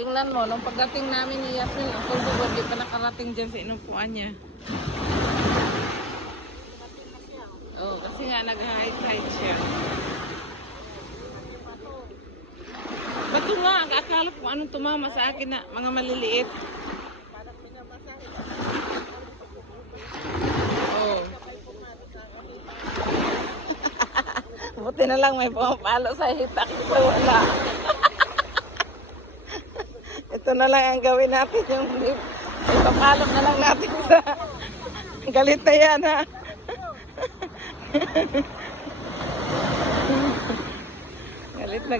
Tingnan mo, nung pagdating namin ni Yasmin, ang tulog di pa nakarating dyan sa inupuan niya. Oh, kasi nga nag-hide siya. Bato nga, akala ko anong tumama sa akin na mga maliliit. Oh. Buti na lang may pumapalo sa hitak. Ito wala. Ito na lang ang gawin natin, yung ipapalo na lang natin sa galit na yan, ha. Galit na